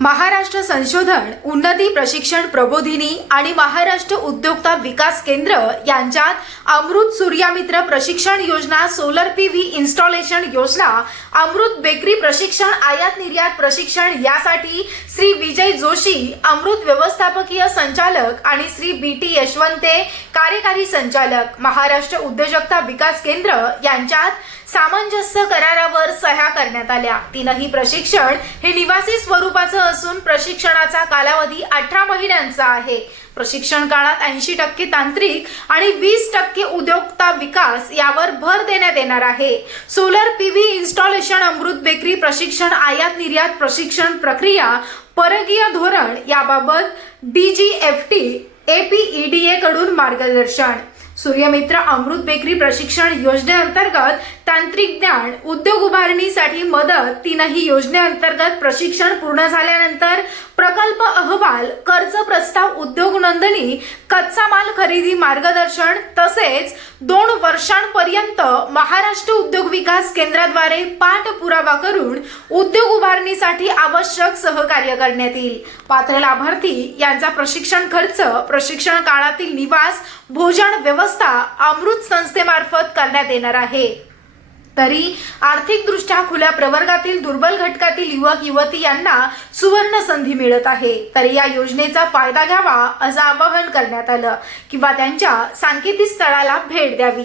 महाराष्ट्र संशोधन उन्नती प्रशिक्षण प्रबोधिनी आणि महाराष्ट्र उद्योगता विकास केंद्र यांच्यात अमृत सूर्यामित्र प्रशिक्षण योजना सोलर पी व्ही इन्स्टॉलेशन योजना अमृत बेकरी प्रशिक्षण आयात निर्यात प्रशिक्षण यासाठी श्री विजय जोशी अमृत व्यवस्थापकीय संचालक आणि श्री बी टी यशवंते कार्यकारी संचालक महाराष्ट्र उद्योजकता विकास केंद्र यांच्यात सामंजस्य करारावर सह्या करण्यात आल्या. तीनही प्रशिक्षण हे निवासी स्वरूपाचं असून प्रशिक्षणाचा कालावधी अठरा महिन्यांचा आहे. प्रशिक्षण काळात ऐंशी टक्के तांत्रिक आणि वीस टक्के उद्योगता विकास यावर भर देण्यात येणार आहे. Solar PV installation Amrit bakery प्रशिक्षण आयात निर्यात प्रशिक्षण प्रक्रिया परकीय धोरण याबाबत D G F T APEDA कडून मार्गदर्शन. सूर्यमित्र अमृत बेकरी प्रशिक्षण योजनेअंतर्गत तांत्रिक ज्ञान उद्योग उभारणीसाठी मदत तीनही योजनेअंतर्गत प्रशिक्षण पूर्ण झाल्यानंतर प्रकल्प अहवाल कर्ज प्रस्ताव उद्योग नोंदणी कच्चा माल खरेदी मार्गदर्शन तसेच दोन वर्षांपर्यंत महाराष्ट्र उद्योग विकास केंद्राद्वारे पाठपुरावा करून उद्योग उभारणीसाठी आवश्यक सहकार्य करण्यात येईल. पात्र लाभार्थी यांचा प्रशिक्षण खर्च प्रशिक्षण काळातील निवास भोजन व्यवस्था अमृत संस्थेमार्फत करण्यात येणार आहे. तरी आर्थिकदृष्ट्या खुल्या प्रवर्गातील दुर्बल घटकातील युवक युवती यांना सुवर्ण संधी मिळत आहे. तरी या योजनेचा फायदा घ्यावा असं आवाहन करण्यात आलं किंवा त्यांच्या सांकेतिक स्थळाला भेट द्यावी.